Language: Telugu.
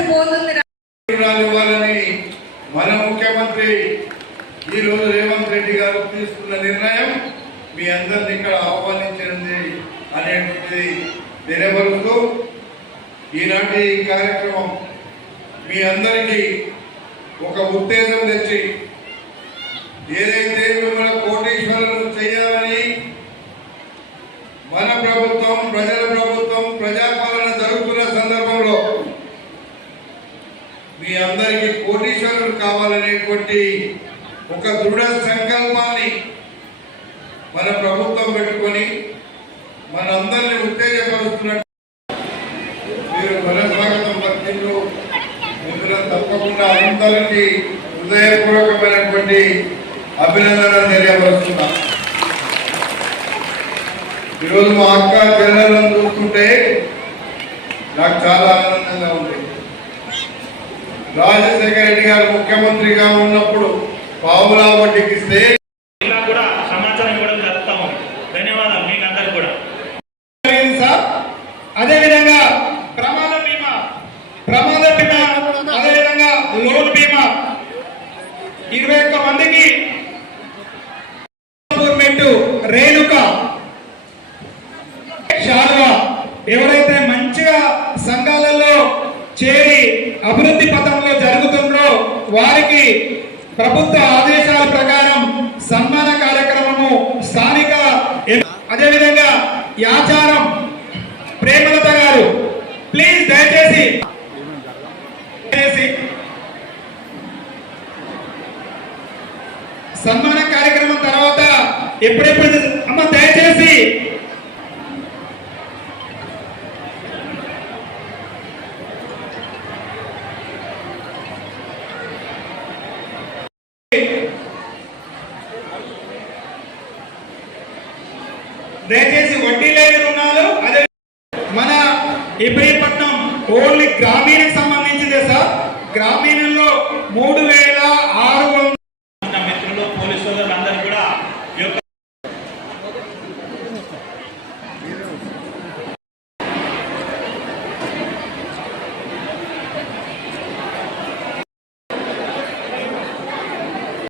ఏదో ఇవ్వాలని మన ముఖ్యమంత్రి ఈ రోజు రేవంత్ రెడ్డి గారు తీసుకున్న నిర్ణయం మీ అందరిని ఇక్కడ ఆహ్వానించింది అనేటువంటిది తెలియబడుతూ ఈనాటి ఈ కార్యక్రమం మీ అందరికీ ఒక ఉత్తేజం తెచ్చి ఏదైతే మిమ్మల్ని కోటీశ్వరులు చేయాలని మన ప్రభుత్వం ప్రజల ప్రభుత్వం ప్రజాపాలన జరుగుతున్న సందర్భంలో మీ అందరికీ కోటీశ్వరులు కావాలనేటువంటి ఒక దృఢ సంకల్పాన్ని మన ప్రభుత్వం పెట్టుకొని మనందరినీ ఉత్తేజపరుస్తున్నట్టు మీరు ఘనస్వాగతం పలికిండ్రు మిమ్మల్ని తప్పకుండా అందరికీ హృదయపూర్వకమైనటువంటి అభినందన తెలియపరుస్తున్నా ఈరోజు మా అక్క చెల్లెలను చూస్తుంటే నాకు చాలా ఆనందంగా ఉంది. రాజశేఖర రెడ్డి గారు ముఖ్యమంత్రిగా ఉన్నప్పుడు పావులా వడ్డీకి ఇస్తే ఇలా కూడా సమాచారం ఇవ్వడం జరుగుతాము ధన్యవాదాలు మీకు అందరు కూడా. జరిగింది సార్? అదేవిధంగా ప్రమాద బీమా ప్రమాద బీమా అదేవిధంగా లోన్ బీమా. ఇరవై ఒక్క మందికి గవర్నమెంట్ రేణుక ఎవరైతే వారికి ప్రభుత్వ ఆదేశాల ప్రకారం సన్మాన కార్యక్రమము స్థానిక అదేవిధంగా యాచారం ప్రేమలత గారు ప్లీజ్ దయచేసి సన్మాన కార్యక్రమం తర్వాత ఎప్పుడెప్పుడు అమ్మ దయచేసి దయచేసి వడ్డీ లేని రుణాలు అదే మన ఇబ్రహీపట్నం ఓన్లీ గ్రామీణకు సంబంధించిందే సార్. గ్రామీణంలో మూడు వేల ఆరు